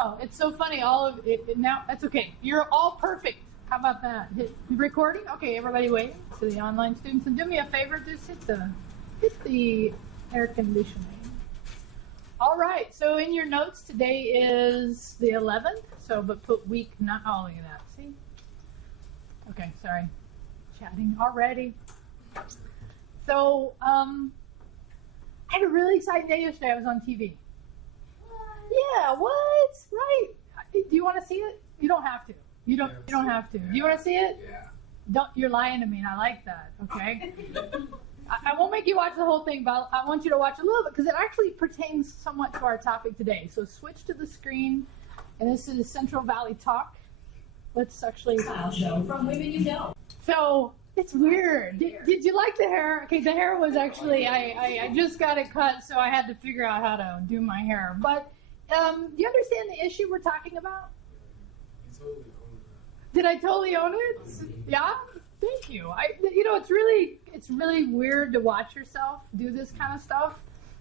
Oh, it's so funny. All of it now. That's okay. You're all perfect. How about that? Hit recording. Okay, everybody, wait. To the online students, and do me a favor. Just hit the air conditioning. All right. So in your notes, today is the 11th. So, but put week. Not all of that. See? Okay. Sorry. Chatting already. So, I had a really exciting day yesterday. I was on TV. Yeah, what? Right. Do you want to see it? You don't have to. You don't have to. Do you want to see it? Yeah. You're lying to me, and I like that, okay? I won't make you watch the whole thing, but I want you to watch a little bit, because it actually pertains somewhat to our topic today. So switch to the screen, and this is Central Valley Talk. Let's actually... show from Women You Know. So... It's weird. Did you like the hair? Okay, the hair was actually, I just got it cut, so I had to figure out how to do my hair. But do you understand the issue we're talking about? You totally own it. Did I totally own it? Yeah? Thank you. It's really weird to watch yourself do this kind of stuff,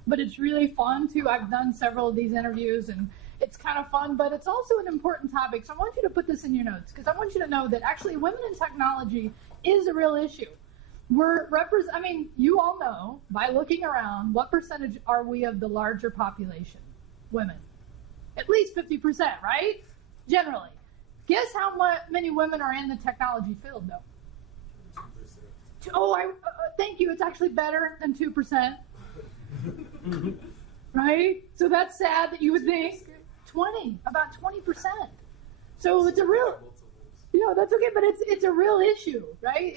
but it's really fun too. I've done several of these interviews, and it's kind of fun, but it's also an important topic. So I want you to put this in your notes, because I want you to know that actually women in technology is a real issue. You all know by looking around, what percentage are we of the larger population? Women. At least 50%, right? Generally. Guess how many women are in the technology field, though? 2%. Oh, thank you. It's actually better than 2%. Right? So that's sad that you would think. About 20%. So it's a real... that's okay, but it's a real issue, right?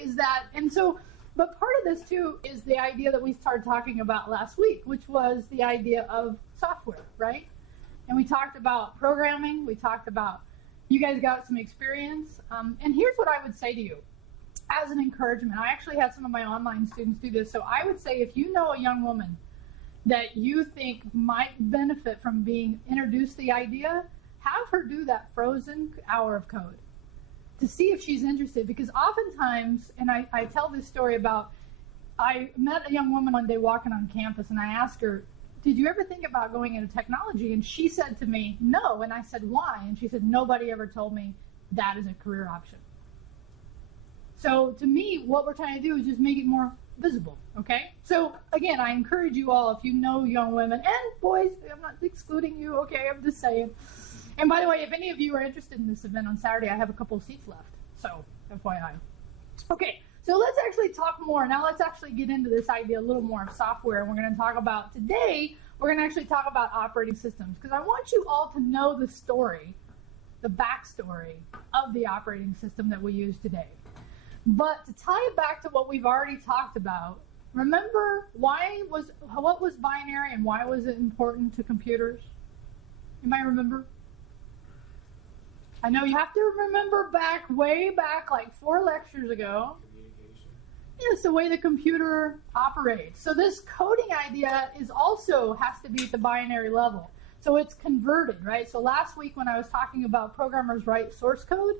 But part of this too is the idea that we started talking about last week, which was the idea of software, right? And we talked about programming, we talked about, you guys got some experience, and here's what I would say to you as an encouragement. I actually had some of my online students do this, so I would say if you know a young woman that you think might benefit from being introduced to the idea, have her do that frozen hour of code to see if she's interested. Because oftentimes, and I tell this story about, I met a young woman one day walking on campus, and I asked her, did you ever think about going into technology? And she said to me, no. And I said, why? And she said, nobody ever told me that is a career option. So to me, what we're trying to do is just make it more visible, okay? So again, I encourage you all, if you know young women and boys, I'm not excluding you, okay, I'm just saying. And by the way, if any of you are interested in this event on Saturday, I have a couple of seats left, so FYI. Okay, so let's actually talk more. Now let's actually get into this idea a little more of software. We're going to talk about, today, we're going to actually talk about operating systems, because I want you all to know the story, the backstory of the operating system that we use today. But to tie it back to what we've already talked about, remember what was binary and why was it important to computers? You might remember? I know you have to remember way back, like 4 lectures ago. Communication. It's the way the computer operates. So this coding idea has to be at the binary level. So it's converted, right? So last week when I was talking about programmers write source code,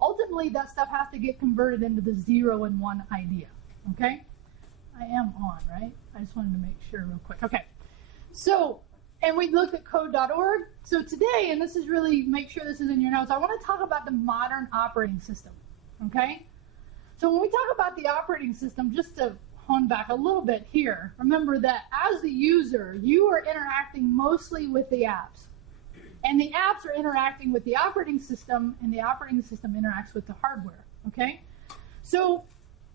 ultimately that stuff has to get converted into the 0 and 1 idea, okay? I am on, right? I just wanted to make sure real quick. Okay, so, and we looked at code.org. So today, and this is really, make sure this is in your notes, I want to talk about the modern operating system, okay? So when we talk about the operating system, just to hone back a little bit here, remember that as the user, you are interacting mostly with the apps. And the apps are interacting with the operating system, and the operating system interacts with the hardware, okay? So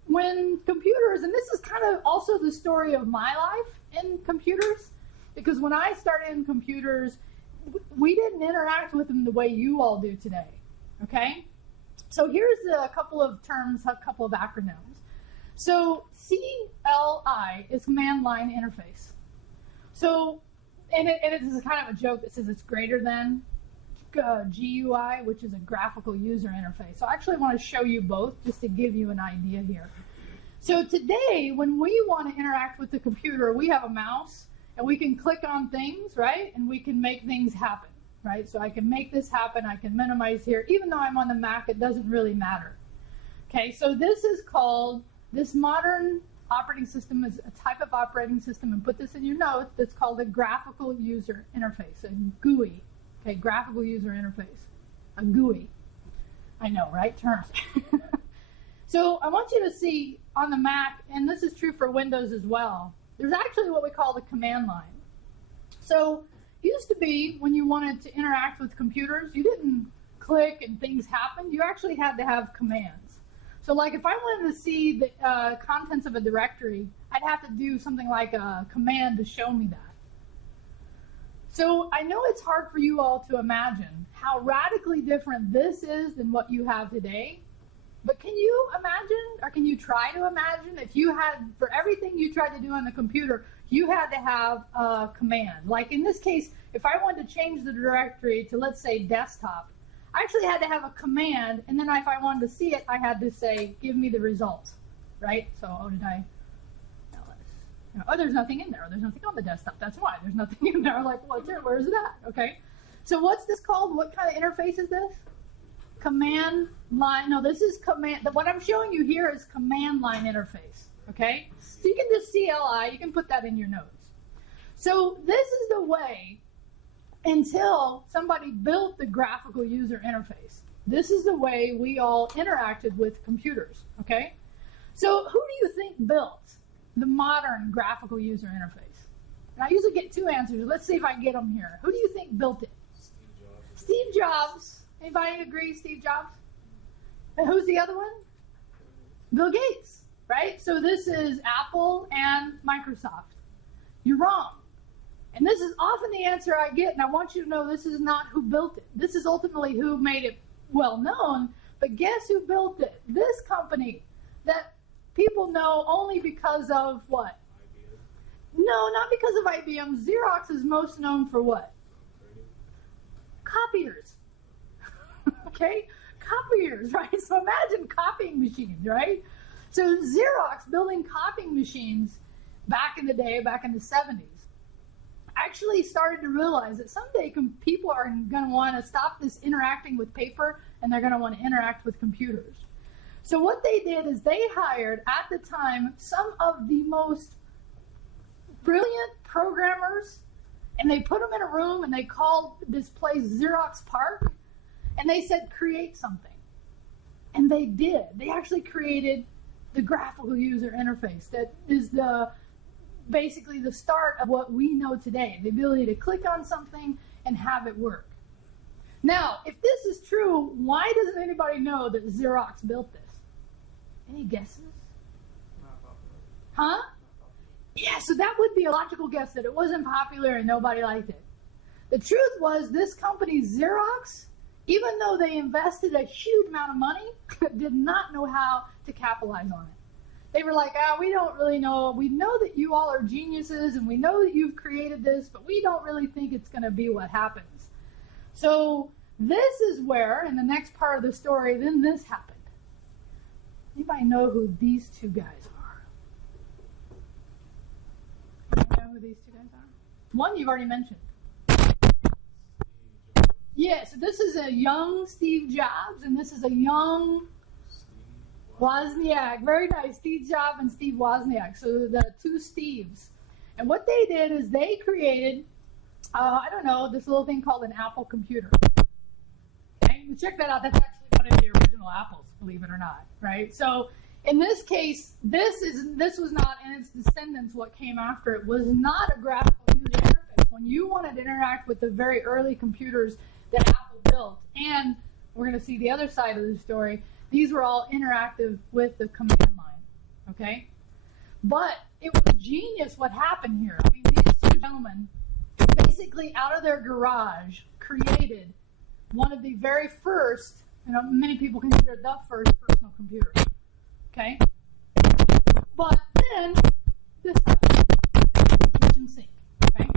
when computers, and this is kind of also the story of my life in computers, because when I started in computers, we didn't interact with them the way you all do today, okay? So here's a couple of terms, a couple of acronyms. So CLI is command line interface. So, and it is kind of a joke that says it's greater than GUI, which is a graphical user interface. So I actually want to show you both just to give you an idea here. So today, when we want to interact with the computer, we have a mouse, and we can click on things, right? And we can make things happen, right? So I can make this happen, I can minimize here. Even though I'm on the Mac, it doesn't really matter. Okay, so this is called, this modern operating system is a type of operating system, and put this in your notes, that's called a graphical user interface, a GUI. Okay, graphical user interface, a GUI. I know, right? Terms. So I want you to see on the Mac, and this is true for Windows as well, there's actually what we call the command line. So it used to be when you wanted to interact with computers, you didn't click and things happened. You actually had to have commands. So like if I wanted to see the contents of a directory, I'd have to do something like a command to show me that. So I know it's hard for you all to imagine how radically different this is than what you have today. But can you imagine, or can you try to imagine, if you had, for everything you tried to do on the computer, you had to have a command. Like in this case, if I wanted to change the directory to, let's say, desktop, I actually had to have a command, and then if I wanted to see it, I had to say, give me the results, right? So, oh, did I, oh, there's nothing in there. There's nothing on the desktop. That's why. There's nothing in there. Like, what's it? Where is it at? Okay. So what's this called? What kind of interface is this? Command line. No, this is command. What I'm showing you here is command line interface. Okay? So you can just CLI. You can put that in your notes. So this is the way until somebody built the graphical user interface. This is the way we all interacted with computers. Okay? So who do you think built the modern graphical user interface? And I usually get two answers. Let's see if I get them here. Who do you think built it? Steve Jobs. Anybody agree, Steve Jobs? And who's the other one? Bill Gates, right? So this is Apple and Microsoft. You're wrong. And this is often the answer I get, and I want you to know this is not who built it. This is ultimately who made it well known, but guess who built it? This company that people know only because of what? IBM. No, not because of IBM. Xerox is most known for what? Copiers. Okay? Copiers, right? So imagine copying machines, right? So Xerox building copying machines back in the day, back in the 70s, actually started to realize that someday people are going to want to stop this interacting with paper, and they're going to want to interact with computers. So what they did is they hired, at the time, some of the most brilliant programmers, and they put them in a room, and they called this place Xerox Park, and they said, create something. And they did. They actually created the graphical user interface that is basically the start of what we know today, the ability to click on something and have it work. Now, if this is true, why doesn't anybody know that Xerox built this? Any guesses? Huh? Yeah, so that would be a logical guess, that it wasn't popular and nobody liked it. The truth was, this company, Xerox, even though they invested a huge amount of money, did not know how to capitalize on it. They were like, we don't really know. We know that you all are geniuses, and we know that you've created this, but we don't really think it's going to be what happens. So this is where, in the next part of the story, then this happened. Anybody know who these two guys are? Anybody know who these two guys are? One you've already mentioned. Yeah, so this is a young Steve Jobs, and this is a young Wozniak. Very nice. Steve Jobs and Steve Wozniak. So the two Steves. And what they did is they created, I don't know, this little thing called an Apple computer. Okay, check that out. That's actually one of the original Apples, believe it or not, right? So in this case, this was not, and its descendants, what came after it, was not a graphical user interface. When you wanted to interact with the very early computers that Apple built, and we're going to see the other side of the story, these were all interactive with the command line, okay? But it was genius what happened here. I mean, these two gentlemen basically out of their garage created one of the very first, many people consider the first personal computer, okay? But then this happened, the kitchen sink, okay?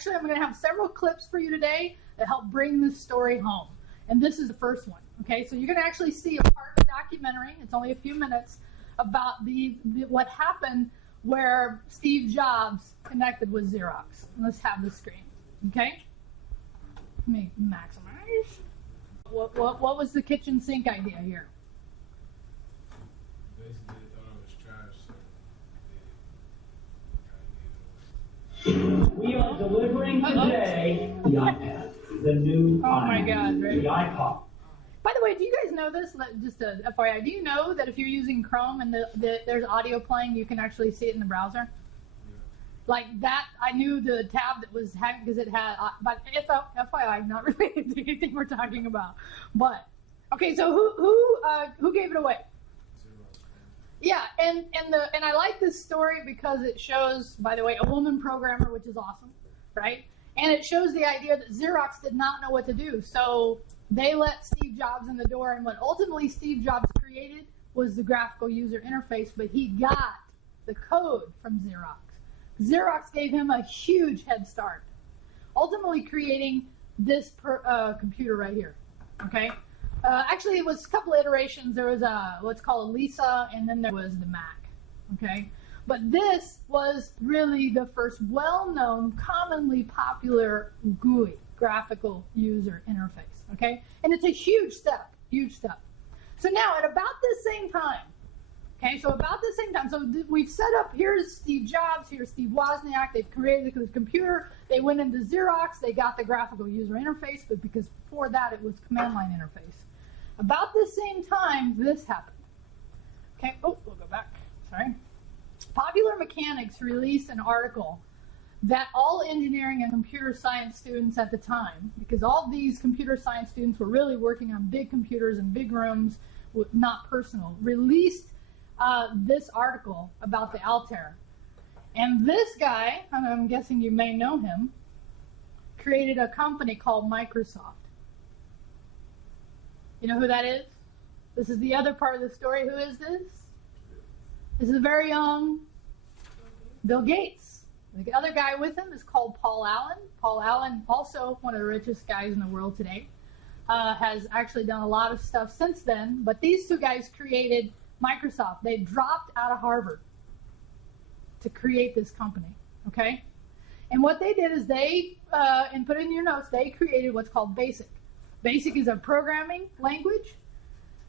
So I'm going to have several clips for you today that help bring this story home. And this is the first one, okay? So you're going to actually see a part of the documentary, it's only a few minutes, about what happened where Steve Jobs connected with Xerox. And let's have the screen, okay? Let me maximize. What was the kitchen sink idea here? Basically, they thought I was trash, so We are delivering today the iPad. the new Oh my God, right? the iPod. By the way, do you guys know this? Just a FYI, do you know that if you're using Chrome and there's audio playing, you can actually see it in the browser? Like that, I knew the tab that was having, because it had, but FYI, not related to anything we're talking about. But, okay, so who gave it away? Yeah, and I like this story because it shows, by the way, a woman programmer, which is awesome, right? And it shows the idea that Xerox did not know what to do. So they let Steve Jobs in the door, and what ultimately Steve Jobs created was the graphical user interface, but he got the code from Xerox. Xerox gave him a huge head start, ultimately creating this computer right here, okay? Actually, it was a couple iterations. There was what's called a Lisa, and then there was the Mac, okay? But this was really the first well-known, commonly popular GUI, graphical user interface, okay? And it's a huge step, huge step. So now, at about the same time, okay, so about the same time, so we've set up, here's Steve Jobs, here's Steve Wozniak, they've created the computer, they went into Xerox, they got the graphical user interface, but because before that it was command line interface. About the same time, this happened. Okay, oh, we'll go back, sorry. Popular Mechanics released an article that all engineering and computer science students at the time, because all these computer science students were really working on big computers in big rooms, not personal, released this article about the Altair. And this guy, and I'm guessing you may know him, created a company called Microsoft. You know who that is? This is the other part of the story. Who is this? This is a very young Bill Gates. The other guy with him is called Paul Allen. Paul Allen, also one of the richest guys in the world today, has actually done a lot of stuff since then. But these two guys created Microsoft. They dropped out of Harvard to create this company, okay? And what they did is they, and put it in your notes, they created what's called BASIC. BASIC is a programming language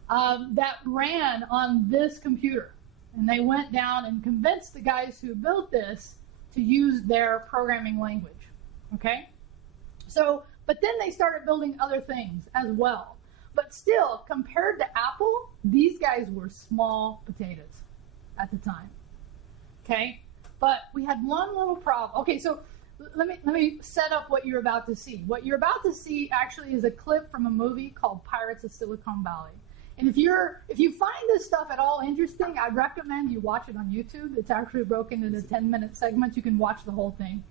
that ran on this computer. And they went down and convinced the guys who built this to use their programming language, okay? So, but then they started building other things as well. But still, compared to Apple, these guys were small potatoes at the time, okay? But we had one little problem. Okay, so let me set up what you're about to see. What you're about to see actually is a clip from a movie called Pirates of Silicon Valley. And if you find this stuff at all interesting, I'd recommend you watch it on YouTube. It's actually broken into 10-minute segments. You can watch the whole thing.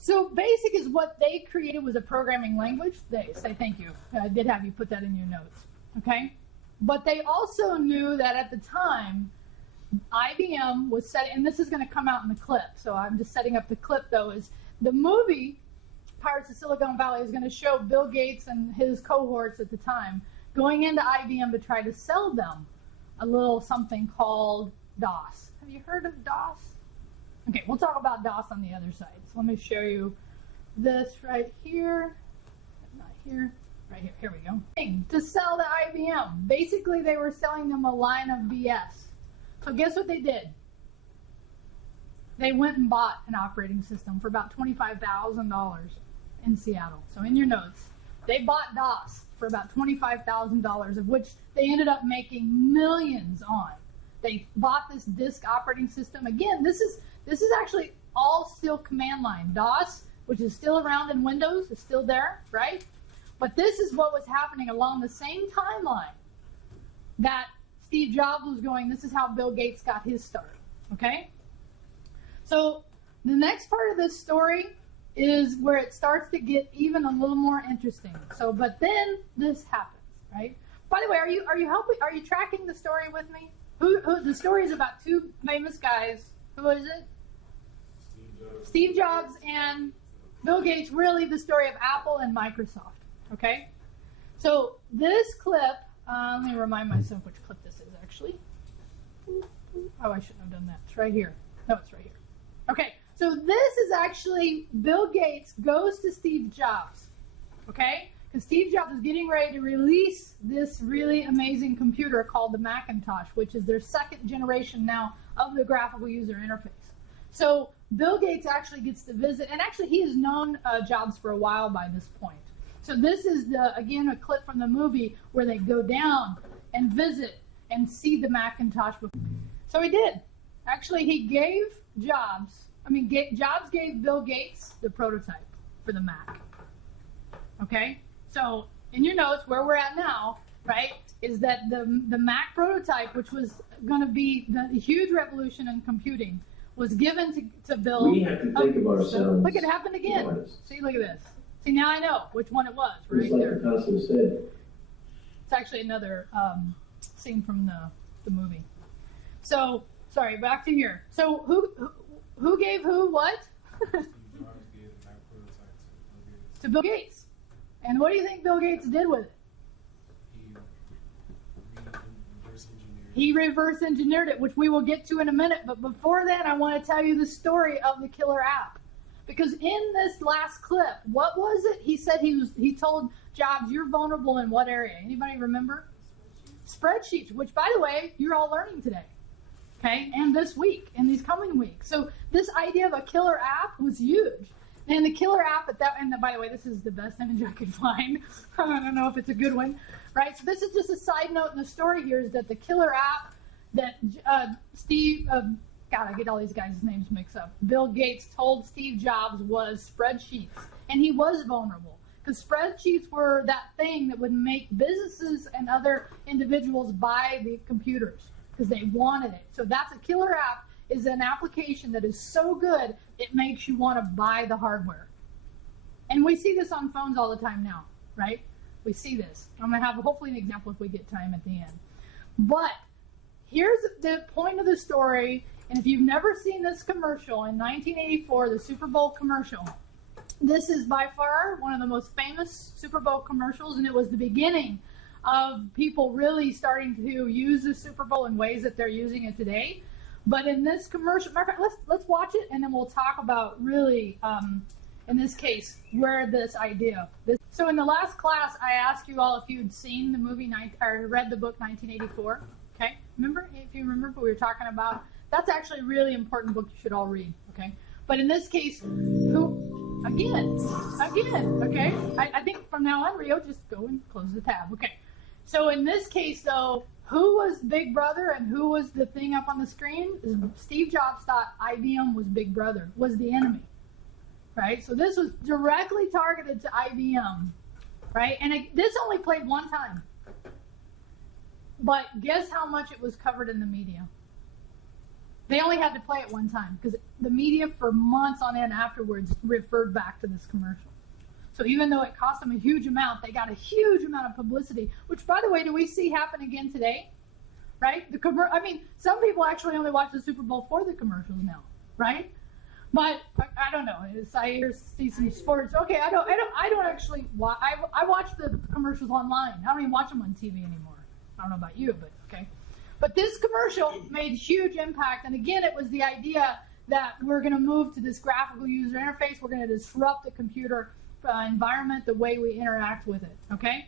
So BASIC is what they created, was a programming language. They say thank you. I did have you put that in your notes, okay? But they also knew that at the time, IBM was setting, and this is going to come out in the clip, so I'm just setting up the clip though, is the movie Pirates of Silicon Valley is going to show Bill Gates and his cohorts at the time going into IBM to try to sell them a little something called DOS. Have you heard of DOS? Okay, we'll talk about DOS on the other side. So let me show you this right here. Not here. Right here. Here we go. To sell to IBM. Basically, they were selling them a line of BS. So guess what they did? They went and bought an operating system for about $25,000 in Seattle. So in your notes, they bought DOS for about $25,000, of which they ended up making millions on. They bought this disk operating system. Again, this is actually all still command line. DOS, which is still around in Windows, is still there, right? But this is what was happening along the same timeline that Steve Jobs was going. This is how Bill Gates got his start, okay? So the next part of this story is where it starts to get even a little more interesting. So, but then this happens, right? By the way, are you tracking the story with me? The story is about two famous guys. Who is it? Steve Jobs and Bill Gates. Really, the story of Apple and Microsoft. Okay. So this clip. Let me remind myself which clip this is actually. Oh, I shouldn't have done that. It's right here. No, it's right here. Okay. So this is actually Bill Gates goes to Steve Jobs, okay? Because Steve Jobs is getting ready to release this really amazing computer called the Macintosh, which is their second generation now of the graphical user interface. So Bill Gates actually gets to visit, and actually he has known Jobs for a while by this point. So this is, again, a clip from the movie where they go down and visit and see the Macintosh. So he did. Actually, he gave Jobs gave Bill Gates the prototype for the Mac. Okay? So in your notes, where we're at now, right, is that the Mac prototype, which was going to be the huge revolution in computing, was given to Bill. We have to think of ourselves. Look, it happened again. See, look at this. See, now I know which one it was, right Just like there. Picasso said. It's actually another scene from the movie. So, sorry, back to here. So, who gave who what? To Bill Gates. And what do you think Bill Gates did with it? He reverse engineered it, which we will get to in a minute. But before that, I want to tell you the story of the killer app. Because in this last clip, what was it? He said he told Jobs, you're vulnerable in what area? Anybody remember? Spreadsheets, which, by the way, you're all learning today. Okay? And this week, and these coming weeks. So this idea of a killer app was huge. And the killer app and by the way, this is the best image I could find. I don't know if it's a good one. Right? So this is just a side note in the story here, is that the killer app that Steve, God, I get all these guys' names mixed up. Bill Gates told Steve Jobs was spreadsheets. And he was vulnerable. Because spreadsheets were that thing that would make businesses and other individuals buy the computers. Because they wanted it. So that's a killer app, is an application that is so good, it makes you want to buy the hardware. And we see this on phones all the time now, right? We see this. I'm going to have hopefully an example if we get time at the end. But here's the point of the story. And if you've never seen this commercial in 1984, the Super Bowl commercial, this is by far one of the most famous Super Bowl commercials, and it was the beginning of people really starting to use the Super Bowl in ways that they're using it today. But in this commercial, matter of fact, let's watch it, and then we'll talk about really, in this case, where this idea. So in the last class, I asked you all if you had seen the movie or read the book 1984. Okay, remember? If you remember what we were talking about, that's actually a really important book you should all read. Okay, but in this case, who? Again, okay? I think from now on, Rio, just go and close the tab. Okay. So in this case, though, who was Big Brother and who was the thing up on the screen? Steve Jobs thought IBM was Big Brother, was the enemy, right? So this was directly targeted to IBM, right? And this only played one time. But guess how much it was covered in the media? They only had to play it one time because the media for months on end afterwards referred back to this commercial. So even though it cost them a huge amount, they got a huge amount of publicity, which, by the way, do we see happen again today? Right? Some people actually only watch the Super Bowl for the commercials now, right? But I don't know. I see some sports. Okay, I don't actually watch. I watch the commercials online. I don't even watch them on TV anymore. I don't know about you, but okay. But this commercial made huge impact, and again, it was the idea that we're going to move to this graphical user interface. We're going to disrupt the computer environment, the way we interact with it, okay?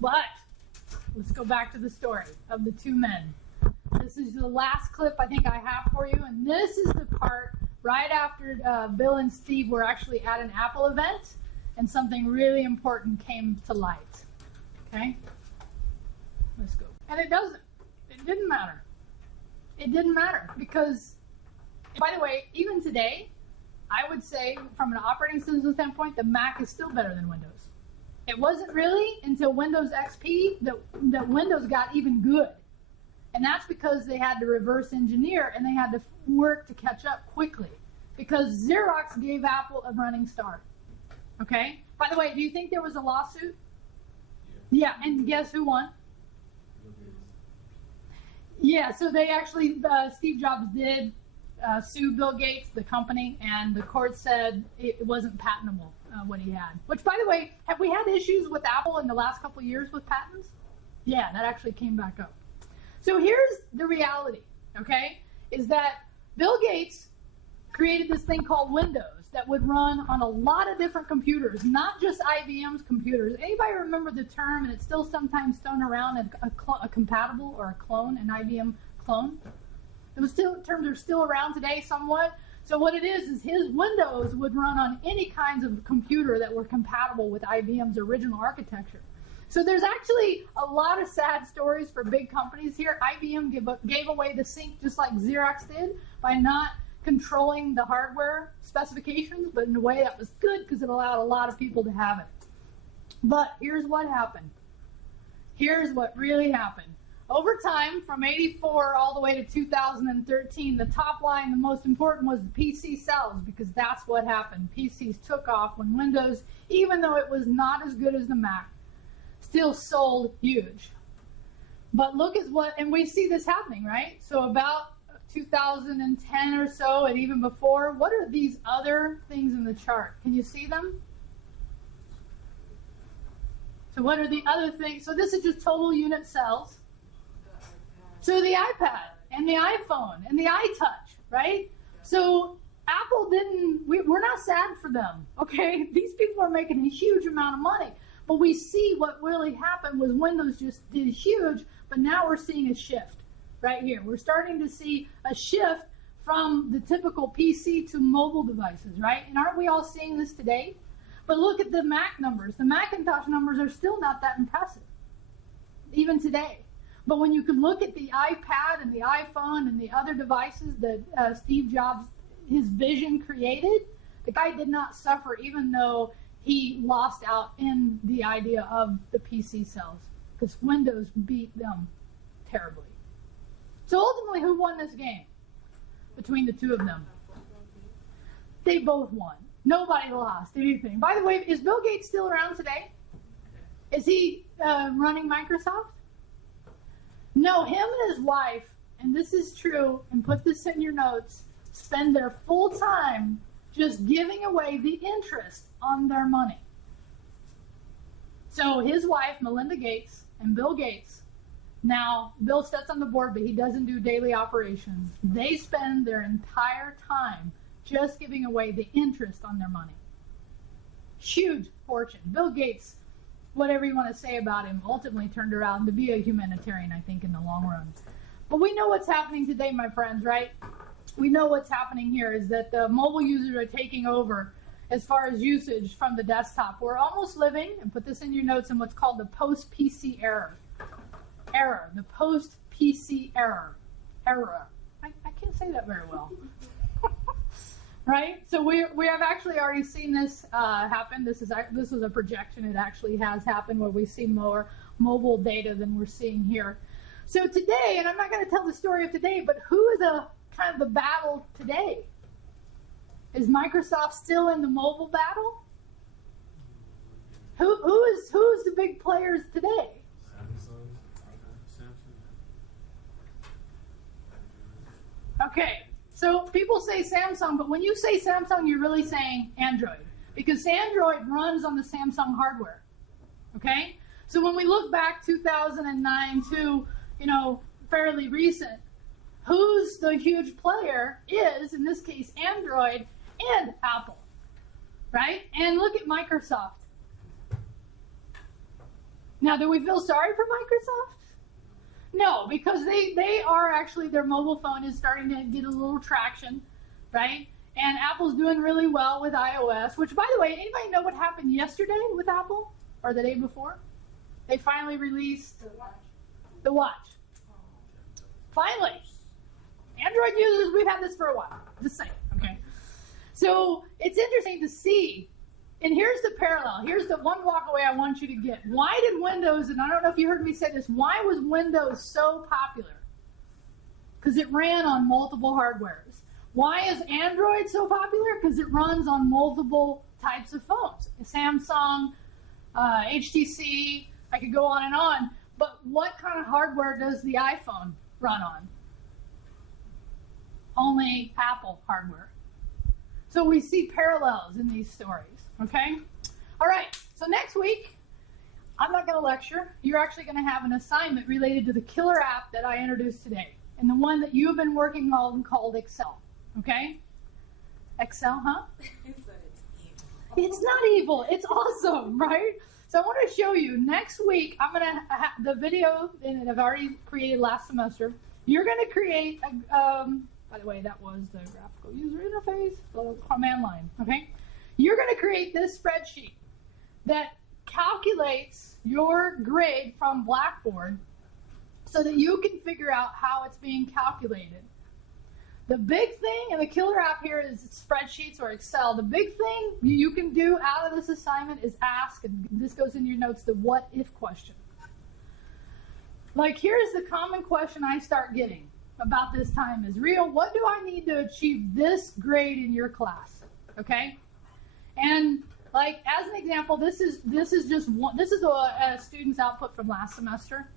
But let's go back to the story of the two men. This is the last clip I think I have for you, and this is the part right after Bill and Steve were actually at an Apple event, and something really important came to light, okay? Let's go. And it didn't matter. It didn't matter because, by the way, even today, I would say, from an operating system standpoint, the Mac is still better than Windows. It wasn't really until Windows XP that Windows got even good. And that's because they had to reverse engineer and they had to work to catch up quickly. Because Xerox gave Apple a running start. Okay? By the way, do you think there was a lawsuit? Yeah, and guess who won? Yeah, so they actually, Steve Jobs did sue Bill Gates, the company, and the court said it wasn't patentable, what he had. Which, by the way, have we had issues with Apple in the last couple of years with patents? Yeah, that actually came back up. So here's the reality, okay, is that Bill Gates created this thing called Windows that would run on a lot of different computers, not just IBM's computers. Anybody remember the term, and it's still sometimes thrown around, a compatible or a clone, an IBM clone? Those terms are still around today somewhat. So what it is his Windows would run on any kinds of computer that were compatible with IBM's original architecture. So there's actually a lot of sad stories for big companies here. IBM gave away the sync just like Xerox did by not controlling the hardware specifications, but in a way that was good because it allowed a lot of people to have it. But here's what happened. Here's what really happened. Over time, from 84 all the way to 2013, the top line, the most important, was the PC sales, because that's what happened. PCs took off when Windows, even though it was not as good as the Mac, still sold huge. But look at what, and we see this happening, right? So about 2010 or so, and even before, what are these other things in the chart? Can you see them? So what are the other things? So this is just total unit sales. So the iPad and the iPhone and the iTouch, right? So Apple didn't, we're not sad for them, okay? These people are making a huge amount of money. But we see what really happened was Windows just did huge, but now we're seeing a shift right here. We're starting to see a shift from the typical PC to mobile devices, right? And aren't we all seeing this today? But look at the Mac numbers. The Macintosh numbers are still not that impressive, even today. But when you can look at the iPad and the iPhone and the other devices that Steve Jobs, his vision created, the guy did not suffer even though he lost out in the idea of the PC sales, because Windows beat them terribly. So ultimately, who won this game between the two of them? They both won. Nobody lost anything. By the way, is Bill Gates still around today? Is he running Microsoft? No, him and his wife, and this is true, and put this in your notes, spend their full time just giving away the interest on their money. So his wife, Melinda Gates, and Bill Gates, now Bill sits on the board, but he doesn't do daily operations. They spend their entire time just giving away the interest on their money. Huge fortune. Bill Gates, whatever you want to say about him, ultimately turned around to be a humanitarian, I think, in the long run. But we know what's happening today, my friends, right? We know what's happening here is that the mobile users are taking over as far as usage from the desktop. We're almost living, and put this in your notes, in what's called the post-PC era. The post-PC era. I can't say that very well. Right? So we have actually already seen this happen. This is a projection. It actually has happened where we see more mobile data than we're seeing here. So today, and I'm not going to tell the story of today, but who is kind of the battle today? Is Microsoft still in the mobile battle? Who's the big players today? Okay. So people say Samsung, but when you say Samsung, you're really saying Android, because Android runs on the Samsung hardware, okay? So when we look back 2009 to, fairly recent, who's the huge player is, in this case, Android and Apple, right? And look at Microsoft. Now, do we feel sorry for Microsoft? No, because they are actually, their mobile phone is starting to get a little traction, right? And Apple's doing really well with iOS, which, by the way, anybody know what happened yesterday with Apple, or the day before? They finally released the watch. Finally. Android users, we've had this for a while, just saying, okay? So it's interesting to see, and here's the parallel. Here's the one walk away I want you to get. Why did Windows, and I don't know if you heard me say this, why was Windows so popular? Because it ran on multiple hardwares. Why is Android so popular? Because it runs on multiple types of phones. Samsung, HTC, I could go on and on. But what kind of hardware does the iPhone run on? Only Apple hardware. So we see parallels in these stories, okay? All right, so next week, I'm not going to lecture. You're actually going to have an assignment related to the killer app that I introduced today, and the one that you've been working on called Excel, okay? Excel, huh? It's not evil. It's awesome, right? So I want to show you. Next week, I'm going to have the video that I've already created last semester. You're going to create By the way, that was the graphical user interface, the command line, okay? You're going to create this spreadsheet that calculates your grade from Blackboard so that you can figure out how it's being calculated. The big thing, and the killer app here is spreadsheets or Excel. The big thing you can do out of this assignment is ask, and this goes in your notes, the what if question. Like, here's the common question I start getting about this time is, Rio, what do I need to achieve this grade in your class? Okay? And like, as an example, this is just one, this is a student's output from last semester.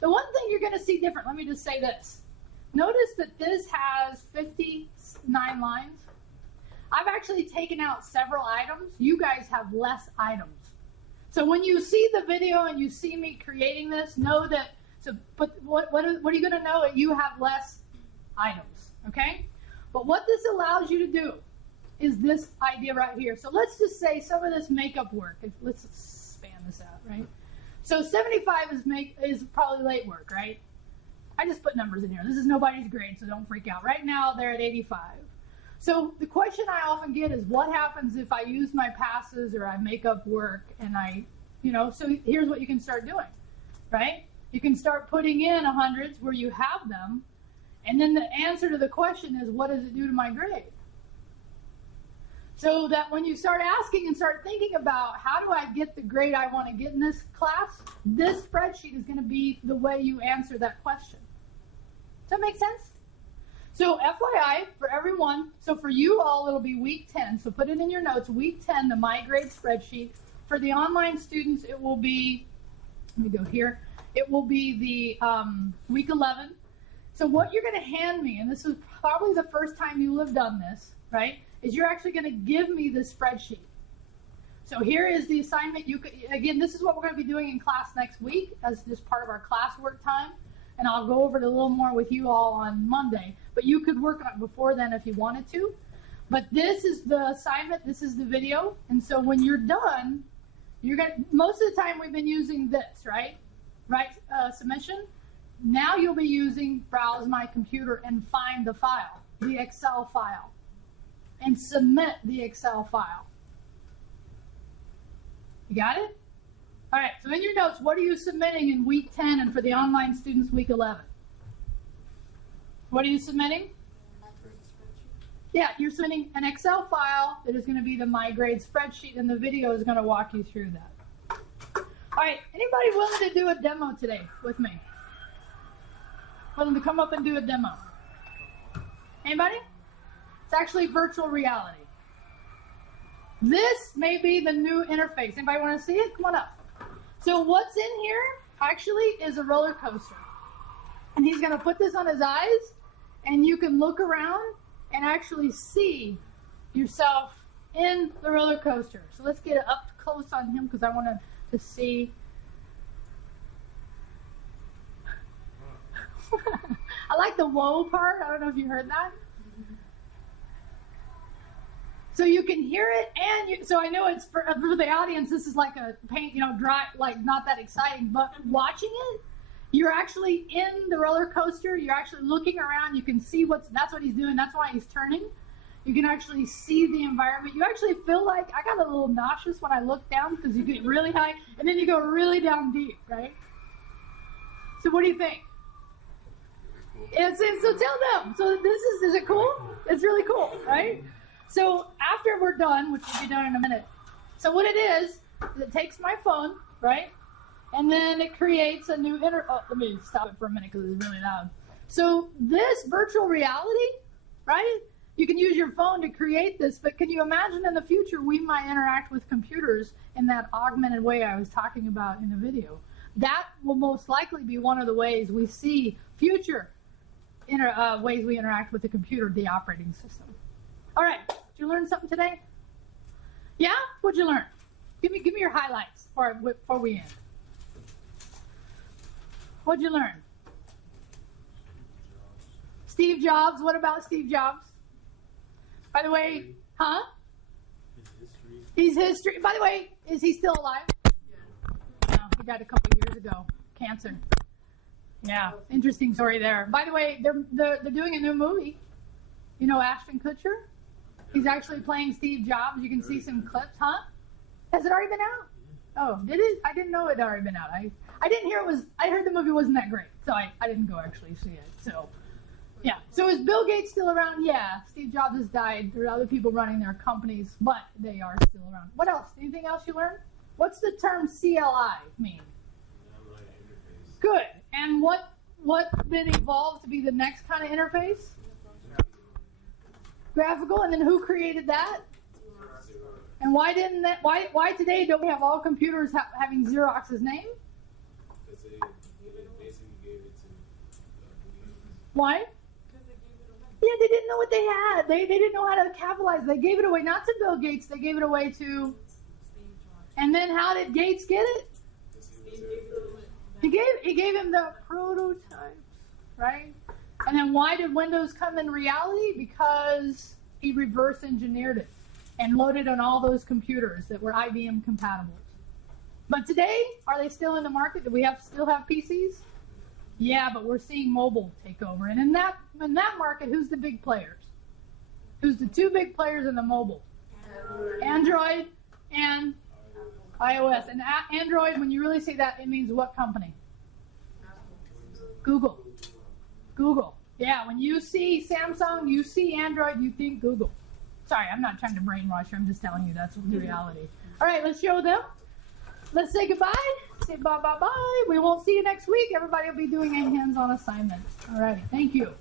The one thing you're going to see different, let me just say this. Notice that this has 59 lines. I've actually taken out several items. You guys have less items. So when you see the video and you see me creating this, know that, but what are you going to know? You have less items, okay? But what this allows you to do is this idea right here. So let's just say some of this makeup work. Let's span this out, right? So 75 is probably late work, right? I just put numbers in here. This is nobody's grade, so don't freak out. Right now, they're at 85. So the question I often get is, what happens if I use my passes or I make up work and so here's what you can start doing, right? You can start putting in 100s where you have them, and then the answer to the question is, what does it do to my grade? So that when you start asking and start thinking about how do I get the grade I want to get in this class, this spreadsheet is going to be the way you answer that question. Does that make sense? So FYI for everyone, so for you all it'll be week 10, so put it in your notes, week 10, the My Grade spreadsheet. For the online students it will be, let me go here, it will be the week 11. So what you're going to hand me, and this is probably the first time you have done this, right, is you're actually going to give me the spreadsheet. So here is the assignment. Again, this is what we're going to be doing in class next week as just part of our classwork time. And I'll go over it a little more with you all on Monday. But you could work on it before then if you wanted to. But this is the assignment. This is the video. And so when you're done, most of the time we've been using this, right? Submission. Now you'll be using browse my computer and find the file, the Excel file, and submit the Excel file. You got it? All right, so in your notes, what are you submitting in week 10 and for the online students, week 11? What are you submitting? Yeah, you're submitting an Excel file that is going to be the My Grade spreadsheet, and the video is going to walk you through that. All right, anybody willing to do a demo today with me? Willing to come up and do a demo? Anybody? It's actually virtual reality. This may be the new interface. Anybody want to see it? Come on up. So what's in here actually is a roller coaster. And he's going to put this on his eyes, and you can look around and actually see yourself in the roller coaster. So let's get up close on him because I want to see. I like the whoa part. I don't know if you heard that. So you can hear it, and so I know it's for the audience. This is like a dry, like not that exciting. But watching it, you're actually in the roller coaster. You're actually looking around. You can see that's what he's doing. That's why he's turning. You can actually see the environment. You actually feel like I got a little nauseous when I look down because you get really high and then you go really down deep, right? So what do you think? So tell them. So is it cool? It's really cool, right? So after we're done, which will be done in a minute, so what it is it takes my phone, right? And then it creates a new let me stop it for a minute because it's really loud. So this virtual reality, right? You can use your phone to create this, but can you imagine in the future we might interact with computers in that augmented way I was talking about in the video? That will most likely be one of the ways we see future ways we interact with the computer, the operating system. All right, did you learn something today? Yeah? What'd you learn? Give me your highlights before we end. What'd you learn? Steve Jobs. What about Steve Jobs? By the way, huh? His history. By the way, is he still alive? Yeah. No, he died a couple years ago. Cancer. Yeah, interesting story there. By the way, they're doing a new movie. You know Ashton Kutcher? He's actually playing Steve Jobs. You can see some clips, huh? Has it already been out? Oh, did it? I didn't know it had already been out. I didn't hear it was, I heard the movie wasn't that great, so I didn't go actually see it. So, yeah. So is Bill Gates still around? Yeah. Steve Jobs has died. There are other people running their companies, but they are still around. What else? Anything else you learned? What's the term CLI mean? Good. And what then evolved to be the next kind of interface? Graphical. And then who created that? And why didn't that? Why today don't we have all computers having Xerox's name? Because they basically gave it to Why? Yeah, they didn't know what they had. They didn't know how to capitalize. They gave it away not to Bill Gates. They gave it away to. And then how did Gates get it? He gave him the prototypes, right? And then why did Windows come in reality? Because he reverse engineered it and loaded on all those computers that were IBM compatible. But today, are they still in the market? Do we still have PCs? Yeah, but we're seeing mobile take over. And in that market, who's the big players? Who's the two big players in the mobile? Android and iOS. And Android, when you really say that, it means what company? Google. Google. Yeah, when you see Samsung, you see Android, you think Google. Sorry, I'm not trying to brainwash you. I'm just telling you that's the reality. All right, let's show them. Let's say goodbye. Say bye-bye-bye. We won't see you next week. Everybody will be doing a hands-on assignment. All right, thank you.